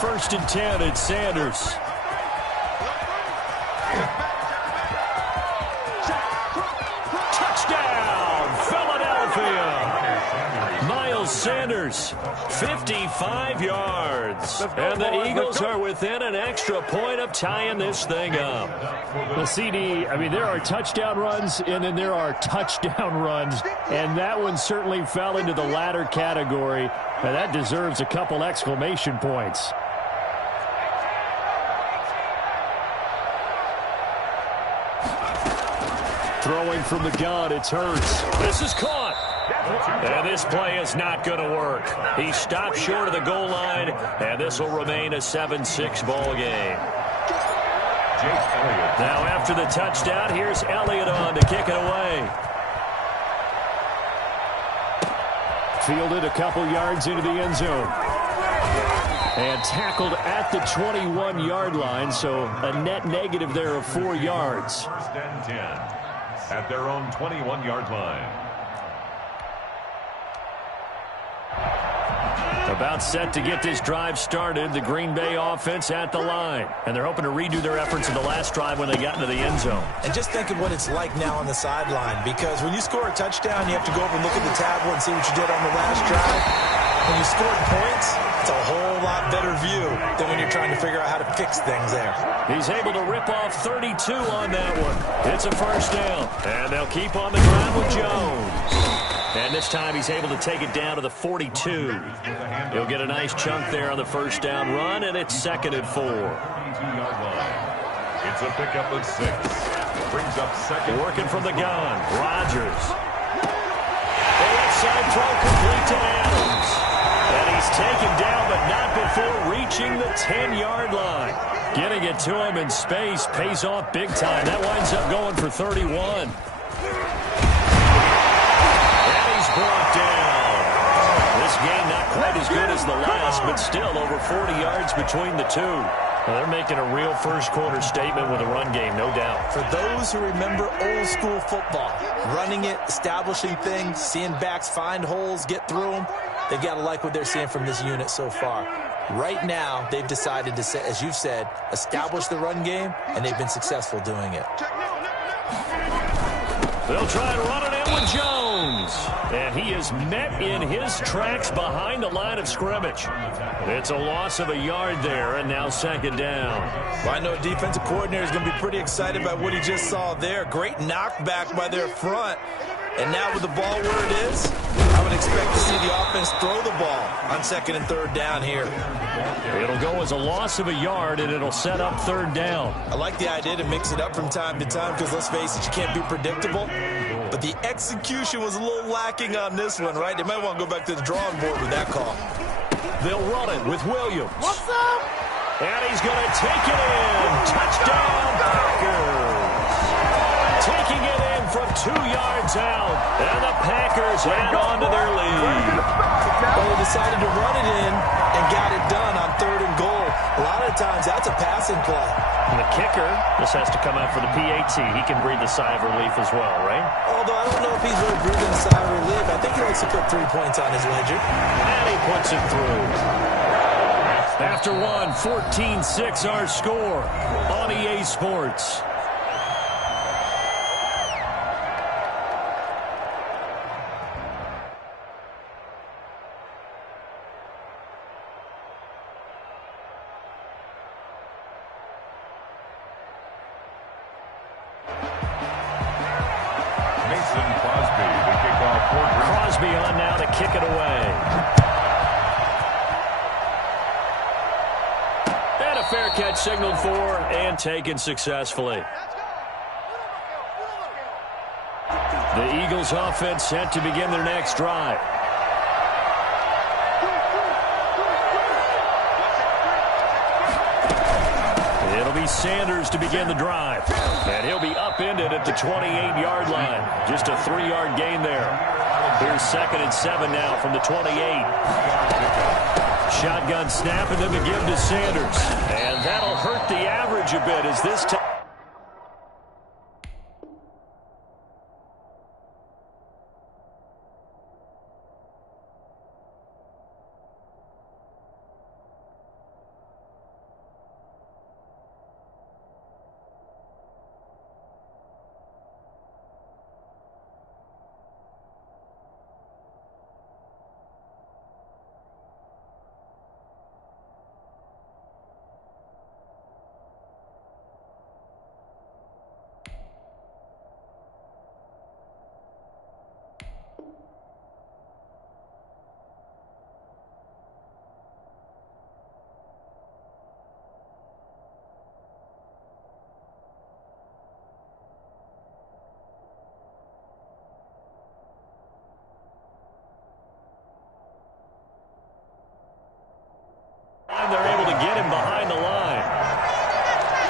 first and 10. It's Sanders. Touchdown, Philadelphia. Miles Sanders, 55 yards. And the Eagles are within an extra point of tying this thing up. The CD, I mean, there are touchdown runs, and then there are touchdown runs. And that one certainly fell into the latter category. And that deserves a couple exclamation points. Throwing from the gun, it's Hurts. This is caught. And this play is not going to work. He stopped short of the goal line, and this will remain a 7-6 ball game. Now after the touchdown, here's Elliott on to kick it away. Fielded a couple yards into the end zone. And tackled at the 21-yard line, so a net negative there of 4 yards. First and 10 at their own 21-yard line. About set to get this drive started, the Green Bay offense at the line. And they're hoping to redo their efforts in the last drive when they got into the end zone. And just think of what it's like now on the sideline, because when you score a touchdown, you have to go over and look at the tablet and see what you did on the last drive. When you scored points, it's a whole lot better view than when you're trying to figure out how to fix things there. He's able to rip off 32 on that one. It's a first down. And they'll keep on the ground with Jones. And this time he's able to take it down to the 42. He'll get a nice chunk there on the first down run, and it's 2nd and 4. It's a pickup of 6. Brings up second. Working from the gun, Rodgers. The left side throw complete to Adams. And he's taken down, but not before reaching the 10-yard line. Getting it to him in space pays off big time. That winds up going for 31. Brought down. This game not quite as good as the last, but still over 40 yards between the two. Well, they're making a real first-quarter statement with a run game, no doubt. For those who remember old-school football, running it, establishing things, seeing backs find holes, get through them, they've got to like what they're seeing from this unit so far. Right now, they've decided to, as you've said, establish the run game, and they've been successful doing it. They'll try and run it in with Jones. And he is met in his tracks behind the line of scrimmage. It's a loss of a yard there, and now 2nd down. Well, I know a defensive coordinator is going to be pretty excited by what he just saw there. Great knockback by their front. And now with the ball where it is, I would expect to see the offense throw the ball on 2nd and 3rd down here. It'll go as a loss of a yard, and it'll set up 3rd down. I like the idea to mix it up from time to time because, let's face it, you can't be predictable. But the execution was a little lacking on this one, right? They might want to go back to the drawing board with that call. They'll run it with Williams. What's up? And he's going to take it in. Touchdown, Packers. Taking it in from 2 yards out. And the Packers hang on to their lead. Well, they decided to run it in and got it done on 3rd and goal. A lot of times, that's a passing play. And the kicker, this has to come out for the PAT. He can breathe the sigh of relief as well, right? Although I don't know if he's really breathing a sigh of relief. I think he likes to put 3 points on his ledger. And he puts it through. After one, 14-6 our score on EA Sports. Crosby on now to kick it away. And a fair catch signaled for and taken successfully. The Eagles offense set to begin their next drive. It'll be Sanders to begin the drive. And he'll be upended at the 28-yard line. Just a 3-yard gain there. Here's 2nd and 7 now from the 28. Shotgun snap and then the give to Sanders. And that'll hurt the average a bit as this time. him behind the line.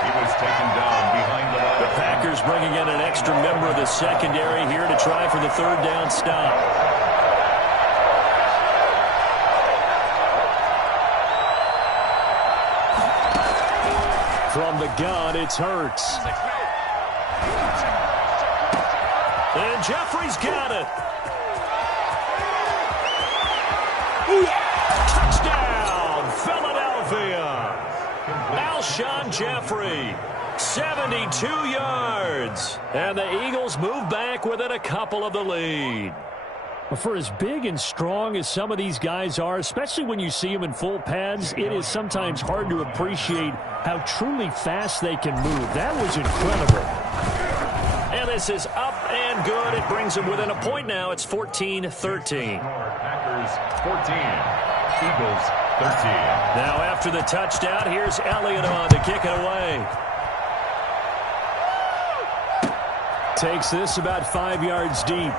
He was taken down behind the line. The Packers bringing in an extra member of the secondary here to try for the third down stop. From the gun, it's Hurts. And Jeffrey's got it. Touchdown, Philadelphia. Alshon Jeffrey, 72 yards. And the Eagles move back within a couple of the lead. For as big and strong as some of these guys are, especially when you see them in full pads, it is sometimes hard to appreciate how truly fast they can move. That was incredible. And this is up and good. It brings them within a point now. It's 14-13. Packers 14, Eagles 13. Now after the touchdown, here's Elliott on to kick it away. Takes this about 5 yards deep.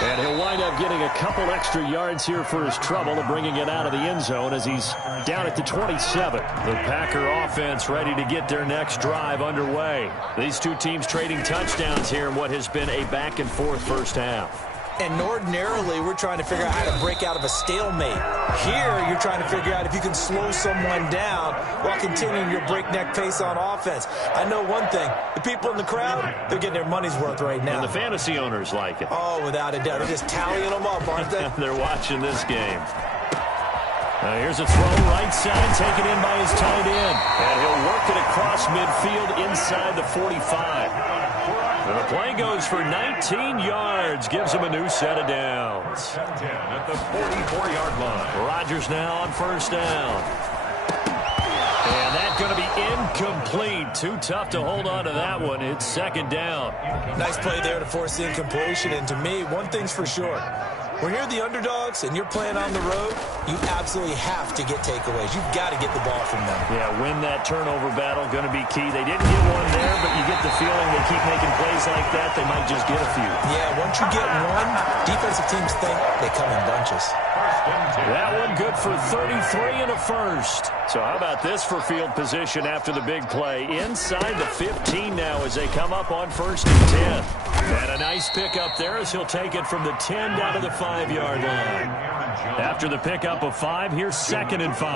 And he'll wind up getting a couple extra yards here for his trouble of bringing it out of the end zone as he's down at the 27. The Packer offense ready to get their next drive underway. These two teams trading touchdowns here in what has been a back-and-forth first half. And ordinarily, we're trying to figure out how to break out of a stalemate. Here, you're trying to figure out if you can slow someone down while continuing your breakneck pace on offense. I know one thing. The people in the crowd, they're getting their money's worth right now. And the fantasy owners like it. Oh, without a doubt. They're just tallying them up, aren't they? They're watching this game. Now here's a throw right side, taken in by his tight end. And he'll work it across midfield inside the 45. And the play goes for 19 yards, gives him a new set of downs. 10 at the 44-yard line. Rodgers now on first down. And that's going to be incomplete. Too tough to hold on to that one. It's second down. Nice play there to force the incompletion. And to me, one thing's for sure. When you're the underdogs and you're playing on the road, you absolutely have to get takeaways. You've got to get the ball from them. Yeah, win that turnover battle, going to be key. They didn't get one there, but you get the feeling they keep making plays like that, they might just get a few. Yeah, once you get one, defensive teams think they come in bunches. That one good for 33 and a first. So how about this for field position after the big play? Inside the 15 now as they come up on first and 10. And a nice pickup there as he'll take it from the 10 down to the 5-yard line. After the pickup of 5, here's second and 5.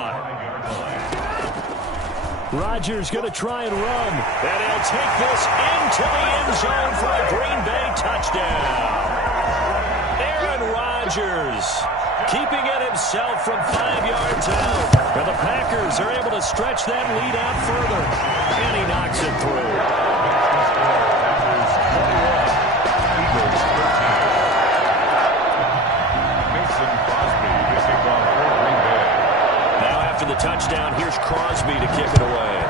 Rodgers going to try and run. And he'll take this into the end zone for a Green Bay touchdown. Aaron Rodgers keeping it himself from 5 yards out. And the Packers are able to stretch that lead out further. And he knocks it through. The touchdown, here's Crosby to kick it away.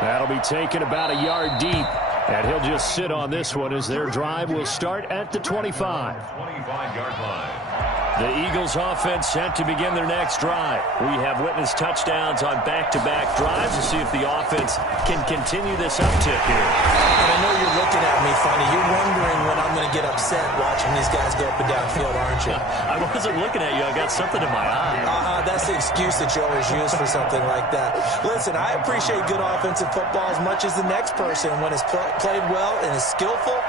That'll be taken about a yard deep, and he'll just sit on this one as their drive will start at the 25. 25-yard line. The Eagles offense set to begin their next drive. We have witnessed touchdowns on back-to-back drives to see if the offense can continue this uptick here. And I know you're looking at me funny. You're wondering when I'm going to get upset watching these guys go up and down field, aren't you? I wasn't looking at you. I got something in my eye. That's the excuse that you always use for something like that. Listen, I appreciate good offensive football as much as the next person. When it's played well and is skillful,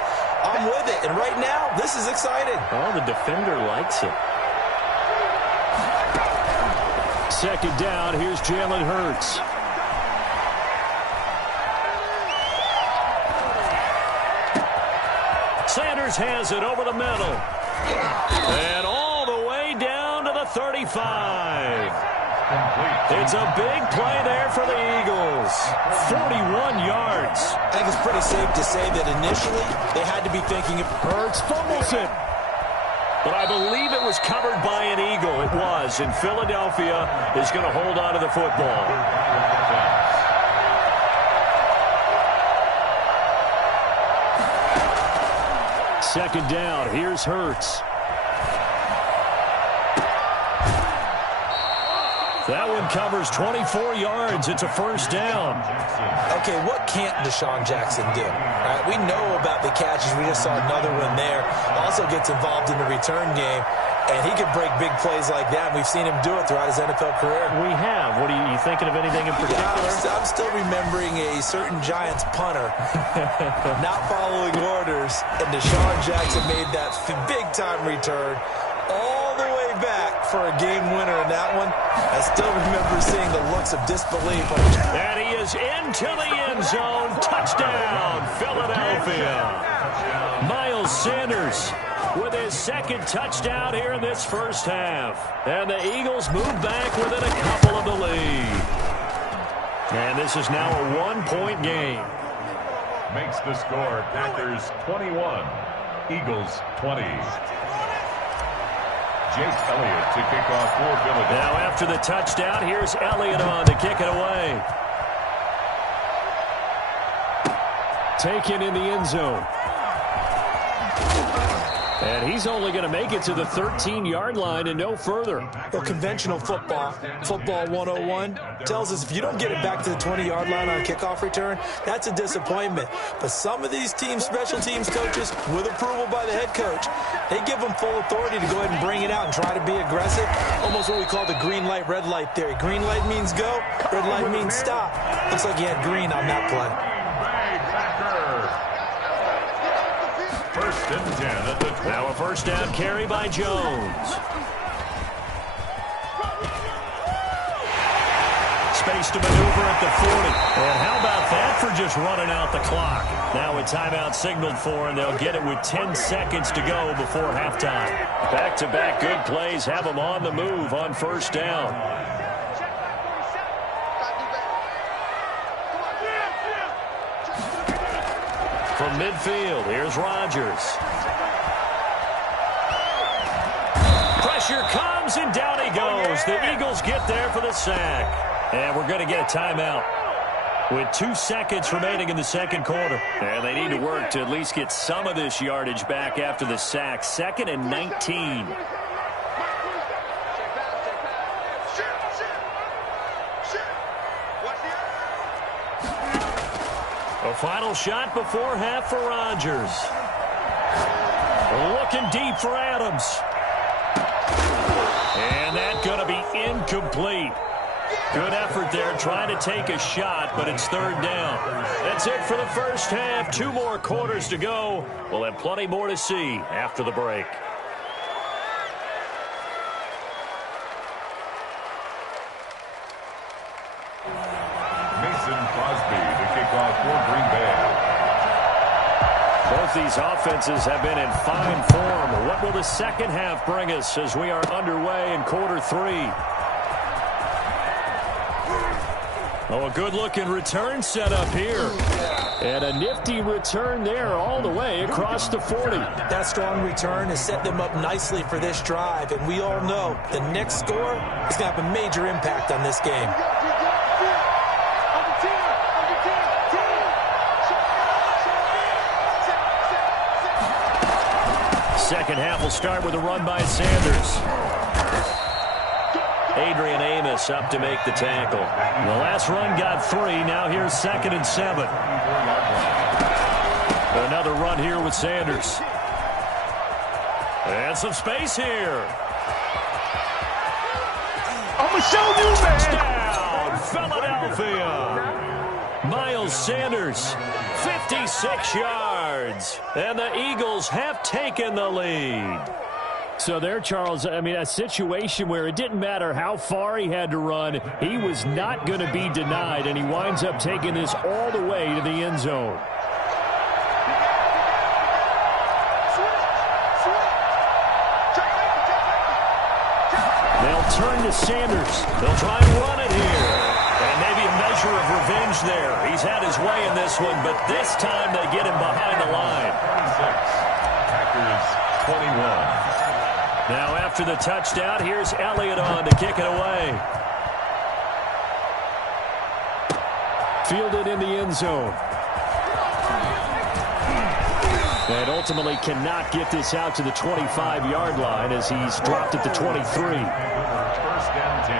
I'm with it. And right now, this is exciting. Oh, the defender likes it. Second down, here's Jalen Hurts. Sanders has it over the middle. And all the way down to the 35. It's a big play there for the Eagles. 41 yards. I think it's pretty safe to say that initially they had to be thinking of Hurts fumbles it. But I believe it was covered by an Eagle. It was. And Philadelphia is going to hold on to the football. Second down. Here's Hurts. That one covers 24 yards. It's a first down. Okay, what can't Deshaun Jackson do? All right, we know about the catches. We just saw another one there. Also gets involved in the return game, and he can break big plays like that. We've seen him do it throughout his NFL career. We have. What are you thinking of anything in particular? Yeah, I'm still remembering a certain Giants punter not following orders, and Deshaun Jackson made that big-time return all the way back for a game winner in that one. I still remember seeing the looks of disbelief. And he is into the end zone. Touchdown, Philadelphia. Miles Sanders with his second touchdown here in this first half. And the Eagles move back within a couple of the lead. And this is now a one-point game. Makes the score Packers 21, Eagles 20. Jake Elliott to kick off for Philadelphia. Now after the touchdown, here's Elliott on to kick it away. Taken in the end zone. And he's only going to make it to the 13-yard line and no further. Well, conventional football 101, tells us if you don't get it back to the 20-yard line on a kickoff return, that's a disappointment. But some of these teams, special teams coaches, with approval by the head coach, they give them full authority to go ahead and bring it out and try to be aggressive. Almost what we call the green light, red light theory. Green light means go, red light means stop. Looks like he had green on that play. First and 10 at the 12. Now a first down carry by Jones. Space to maneuver at the 40. And how about that for just running out the clock? Now a timeout signaled for, and they'll get it with 10 seconds to go before halftime. Back-to-back good plays have them on the move on first down. From midfield, here's Rodgers. Pressure comes, and down he goes. The Eagles get there for the sack. And we're going to get a timeout with 2 seconds remaining in the second quarter. And they need to work to at least get some of this yardage back after the sack. 2nd and 19. A final shot before half for Rodgers. Looking deep for Adams. And that's going to be incomplete. Good effort there trying to take a shot, but it's third down. That's it for the first half. 2 more quarters to go. We'll have plenty more to see after the break. Both these offenses have been in fine form. What will the second half bring us as we are underway in quarter 3? Oh, a good-looking return set up here. And a nifty return there all the way across the 40. That strong return has set them up nicely for this drive. And we all know the next score is going to have a major impact on this game. Second half will start with a run by Sanders. Adrian Amos up to make the tackle. The last run got 3. Now here's 2nd and 7. Another run here with Sanders. And some space here. I'm going to show you, man. Touchdown, Philadelphia. Miles Sanders, 56 yards. And the Eagles have taken the lead. So there, Charles, I mean, a situation where it didn't matter how far he had to run, he was not going to be denied, and he winds up taking this all the way to the end zone. They'll turn to Sanders. They'll try and run it here. And maybe a measure of revenge there. He's had his way in this one, but this time they get him behind the line. 26, Packers 21. Now after the touchdown, here's Elliott on to kick it away. Fielded in the end zone. And ultimately cannot get this out to the 25-yard line as he's dropped at the 23. First and 10.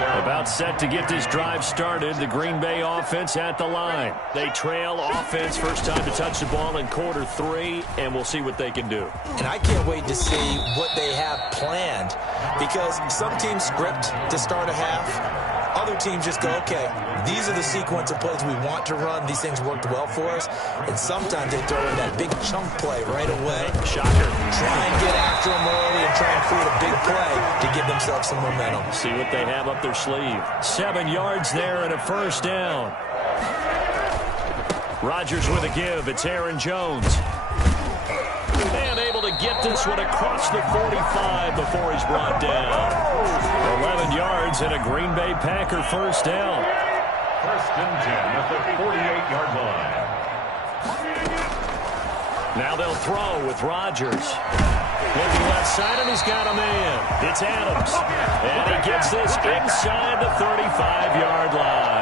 About set to get this drive started. The Green Bay offense at the line. They trail offense first time to touch the ball in quarter 3, and we'll see what they can do. And I can't wait to see what they have planned, because some teams script to start a half. Other teams just go, okay, these are the sequence of plays we want to run. These things worked well for us. And sometimes they throw in that big chunk play right away. Shocker. Try and get after them early and try and create a big play to give themselves some momentum. See what they have up their sleeve. 7 yards there and a first down. Rodgers with a give. It's Aaron Jones. And able to get this one across the 45 before he's brought down. 11 yards and a Green Bay Packer first down. First and 10 at the 48-yard line. Now they'll throw with Rodgers. Looking left side, and he's got a man. It's Adams. And he gets this inside the 35-yard line.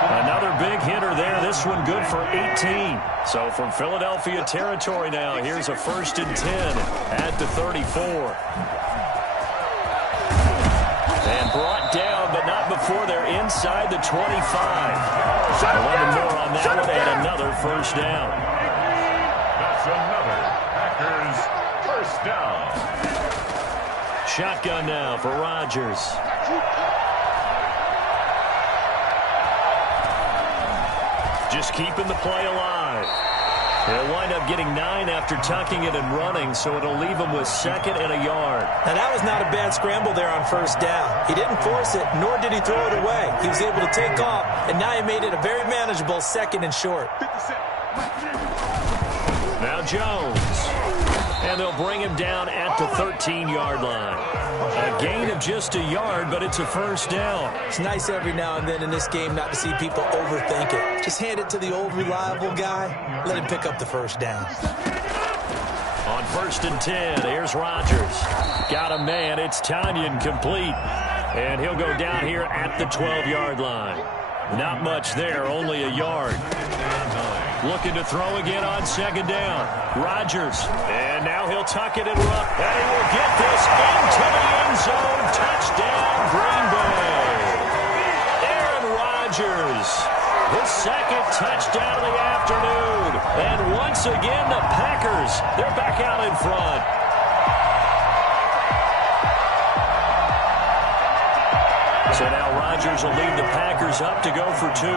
Another big hitter there. This one good for 18. So from Philadelphia territory now, here's a first and 10 at the 34. And brought down, but not before they're inside the 25. 11 more on that one, and another first down. That's another Packers first down. Shotgun now for Rodgers. Just keeping the play alive. They'll wind up getting 9 after tucking it and running, so it'll leave them with 2nd and a yard. Now, that was not a bad scramble there on first down. He didn't force it, nor did he throw it away. He was able to take off, and now he made it a very manageable 2nd and short. Now Jones. And they'll bring him down at the 13-yard line. A gain of just a yard, but it's a first down. It's nice every now and then in this game not to see people overthink it. Just hand it to the old reliable guy. Let him pick up the first down. On first and 10, here's Rodgers. Got a man. It's Tanyan complete. And he'll go down here at the 12-yard line. Not much there, only a yard. Looking to throw again on second down. Rodgers. And now he'll tuck it and run. And he will get this into the end zone. Touchdown, Green Bay. Aaron Rodgers. His 2nd touchdown of the afternoon. And once again, the Packers, they're back out in front. So now Rodgers will lead the Packers up to go for 2.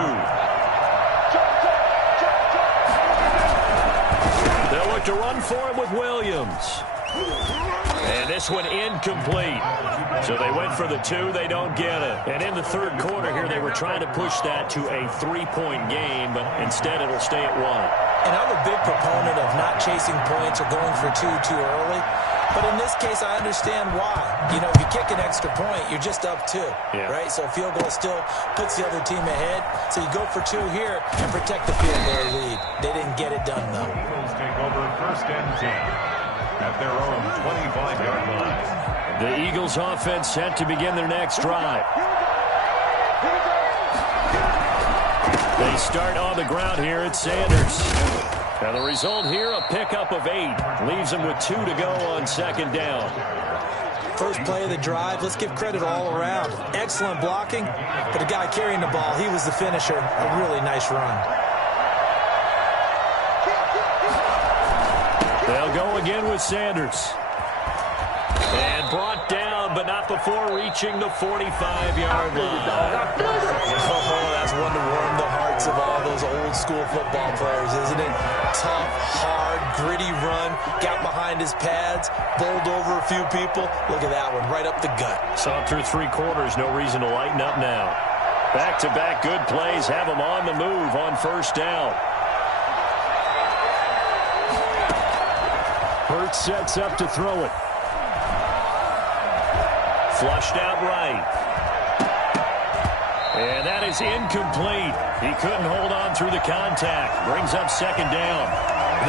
They'll look to run for him with Williams. And this one incomplete. So they went for the 2. They don't get it. And in the third quarter here, they were trying to push that to a 3-point game, but instead it'll stay at 1. And I'm a big proponent of not chasing points or going for 2 too early. But in this case, I understand why. You know, if you kick an extra point, you're just up 2, right? So a field goal still puts the other team ahead. So you go for 2 here and protect the field goal lead. They didn't get it done, though. Eagles take over first and 10 at their own 25-yard line. The Eagles offense set to begin their next drive. They start on the ground here at Sanders. Now the result here, a pickup of 8. Leaves them with 2 to go on second down. First play of the drive, let's give credit all around. Excellent blocking, but the guy carrying the ball, he was the finisher. A really nice run. They'll go again with Sanders. And brought down, but not before reaching the 45-yard line. Oh, that's one to warm the hearts of all those old school football players, isn't it? Tough, hard, gritty run. Got behind his pads, bowled over a few people. Look at that one, right up the gut. Saw through 3 quarters, no reason to lighten up now. Back-to-back good plays have him on the move on first down. Hurts sets up to throw it. Flushed out right. And that is incomplete. He couldn't hold on through the contact. Brings up second down.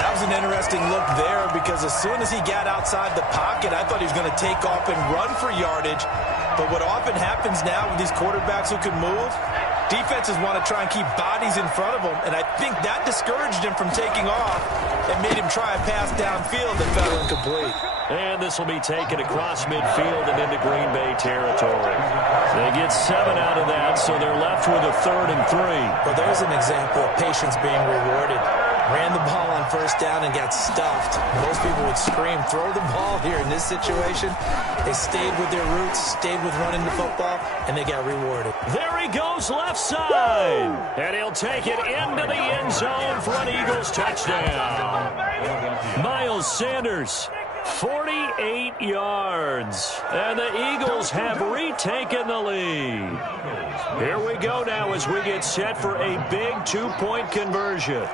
That was an interesting look there because as soon as he got outside the pocket, I thought he was going to take off and run for yardage. But what often happens now with these quarterbacks who can move, defenses want to try and keep bodies in front of them, and I think that discouraged him from taking off. It made him try a pass downfield that fell incomplete. And this will be taken across midfield and into Green Bay territory. They get 7 out of that, so they're left with a 3rd and 3. Well, there's an example of patience being rewarded. Ran the ball on first down and got stuffed. Most people would scream, throw the ball here. In this situation, they stayed with their roots, stayed with running the football, and they got rewarded. There he goes left side. And he'll take it into the end zone for an Eagles touchdown. Miles Sanders, 48 yards. And the Eagles have retaken the lead. Here we go now as we get set for a big 2-point conversion.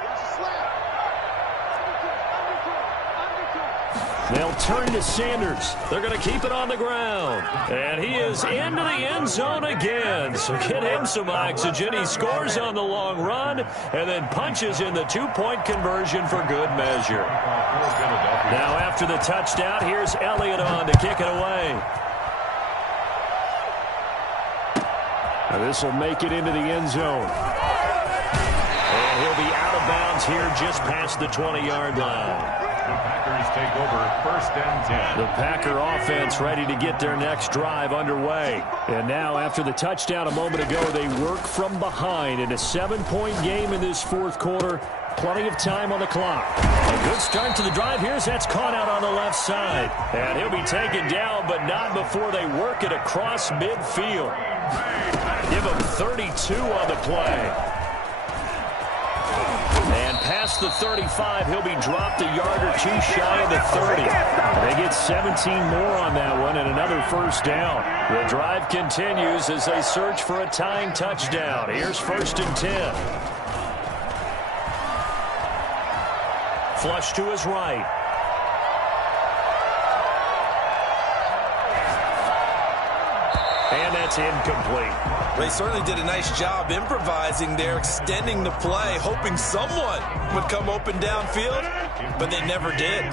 They'll turn to Sanders. They're going to keep it on the ground. And he is into the end zone again. So get him some oxygen. He scores on the long run and then punches in the 2-point conversion for good measure. Now after the touchdown, here's Elliott on to kick it away. Now this will make it into the end zone. And he'll be out of bounds here just past the 20-yard line. Packers take over 1st and 10. The Packer offense ready to get their next drive underway. And now after the touchdown a moment ago, they work from behind in a 7-point game in this 4th quarter. Plenty of time on the clock. A good start to the drive. Here's that's caught out on the left side. And he'll be taken down, but not before they work it across midfield. Give him 32 on the play. And past the 35, he'll be dropped a yard or 2 shy of the 30. They get 17 more on that one and another first down. The drive continues as they search for a tying touchdown. Here's 1st and 10. Flush to his right. And that's incomplete. They certainly did a nice job improvising there, extending the play, hoping someone would come open downfield, but they never did.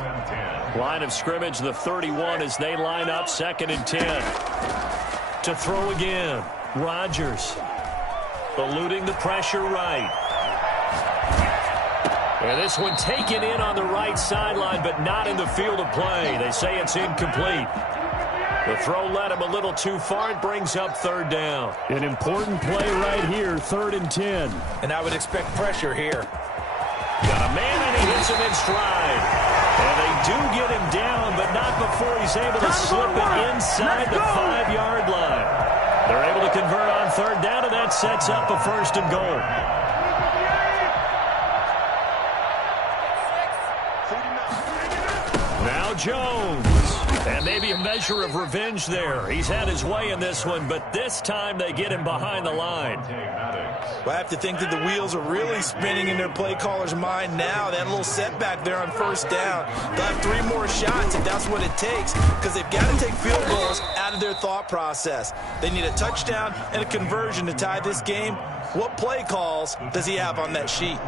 Line of scrimmage, the 31, as they line up 2nd and 10. To throw again, Rodgers. Eluding the pressure right. And this one taken in on the right sideline, but not in the field of play. They say it's incomplete. The throw led him a little too far. It brings up 3rd down. An important play right here, 3rd and 10. And I would expect pressure here. Got a man, and he hits him in stride. And they do get him down, but not before he's able to slip it inside the 5-yard line. They're able to convert on 3rd down, and that sets up a 1st and goal. Now Jones. And maybe a measure of revenge there. He's had his way in this one, but this time they get him behind the line. Well, I have to think that the wheels are really spinning in their play caller's mind now. That little setback there on 1st down. They'll have 3 more shots if that's what it takes, because they've got to take field goals out of their thought process. They need a touchdown and a conversion to tie this game. What play calls does he have on that sheet?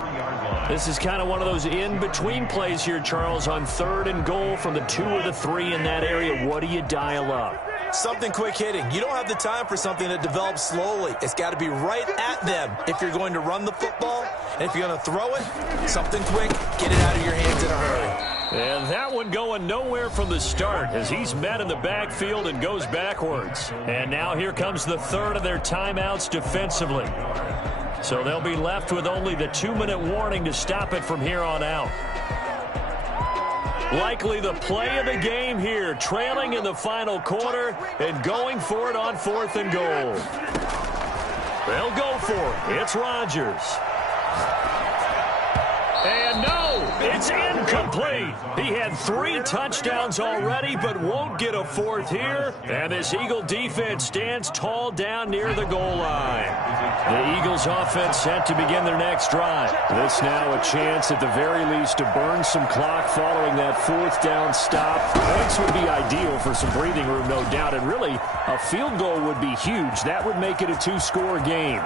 This is kind of one of those in-between plays here, Charles, on 3rd and goal from the 2 or the 3 in that area. What do you dial up? Something quick hitting. You don't have the time for something that develops slowly. It's got to be right at them if you're going to run the football. And if you're going to throw it, something quick, get it out of your hands in a hurry. And that one going nowhere from the start as he's met in the backfield and goes backwards. And now here comes the 3rd of their timeouts defensively. So they'll be left with only the 2-minute warning to stop it from here on out. Likely the play of the game here, trailing in the final quarter and going for it on 4th and goal. They'll go for it. It's Rodgers. And no, it's incomplete. He had 3 touchdowns already, but won't get a 4th here. And this Eagle defense stands tall down near the goal line. The Eagles offense set to begin their next drive. This now a chance at the very least to burn some clock following that 4th down stop. Points would be ideal for some breathing room, no doubt. And really, a field goal would be huge. That would make it a 2-score game.